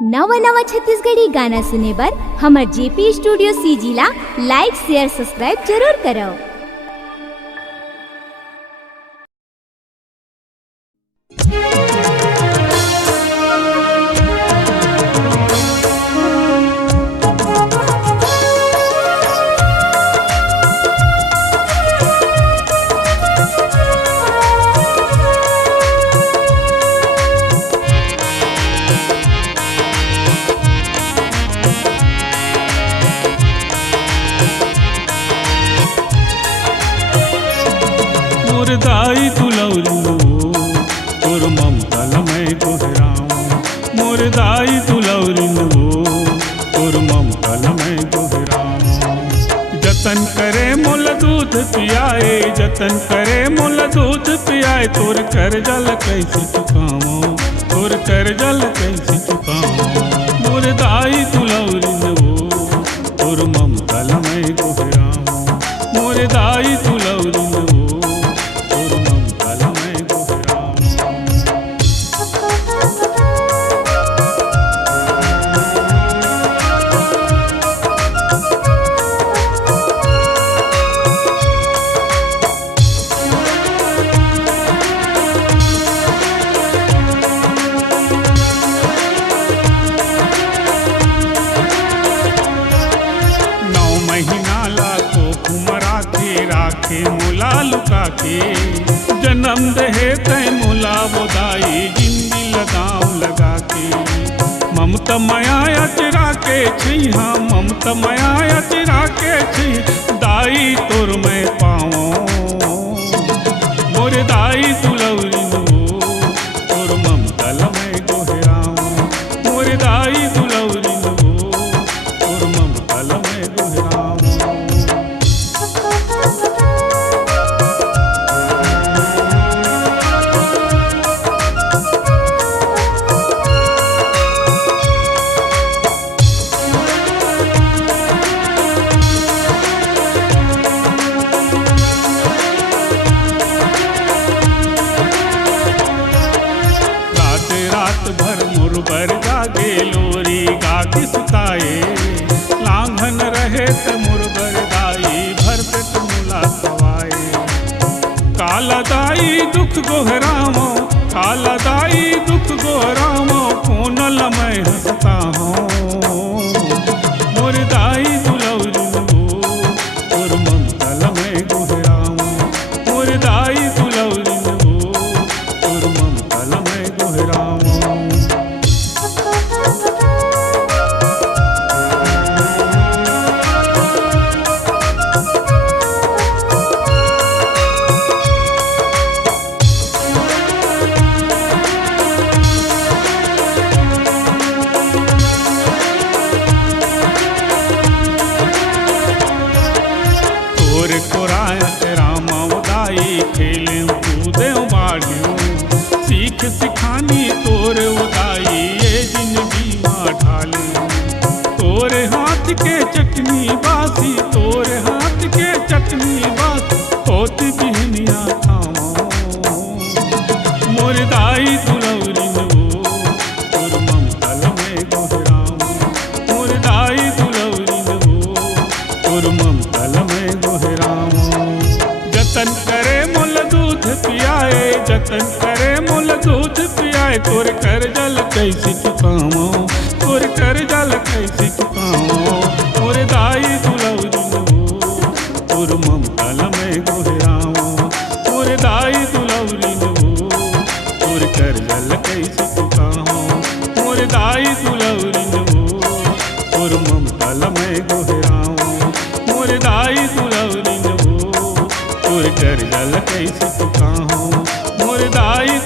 नवा नवा छत्तीसगढ़ी गाना सुने बर हमर जेपी स्टूडियो सीजी ला लाइक शेयर सब्सक्राइब जरूर करो। दाई तुलौरी तोर ममतल मैं दोहराऊं, मोर दाई तुलौरी तोर ममतल मैं दोहराऊं। जतन करे मोल दूध पियाए, जतन करे मोल दूध पियाए, तोर कर जल कैसे चुकाऊं, तोर कर जल कैसे चुकाऊं। मोर दाई तुलौरी तोर ममतल मैं दोहराऊं, मोर दाई तुलौरी मोला लुका के जन्म दहे तय मोला बोदाई, जिंदगी लगाम लगा के ममता माया चिरा के छी, हाँ ममता माया चिरा के छी। दाई तोर मैं पाओ मोर दाई तुलौरी तोर ममतल मैं दोहराऊं, मोर दाई तुलौरी तोर ममतल मैं दोहराऊं। भर मुरबर जागे लोरी गाके सुताए, लांघन रहे त मुरबर दाई भर पेट मुला खवाए। काला दाई दुख गोहरामो, काला दाई दुख गोहरामो, कोनल मैं हंसता हूँ। मोर दाई तुलौरी तोर ममतल मैं दोहराऊं, मोर दाई तुलौरी तोर ममतल मैं दोहराऊं। तोर कोरायत रामा उदाई खेले कूदे बाढ़ियों, सीख सिखानी तोर उदाई ये जिंदगी माँ ढाले। तोर हाथ के चटनी बासी, तोर हाथ के चटनी बासी, होती बिहनिया खामो। मोर दाई तुलौरी तोर ममतल मैं दोहराऊं, मोर दाई तुलौरी तोर ममतल मैं दोहराऊं। जतन करे मोल दूध पियाए, जतन करे मोल दूध पियाए, तोर कर जल कैसे चुकाऊं, तोर कर जल कैसे चुकाऊं। मोर दाई तुलौरी तोर ममतल मैं दोहराऊं, मोर दाई तुलौरी तोर कर जल कैसे चुकाऊं। मोर दाई तुलौरी तोर ममतल मैं दोहराऊं, मोर दाई तुलौरी तोर कर जल कैसे चुकाऊं। मोर दाई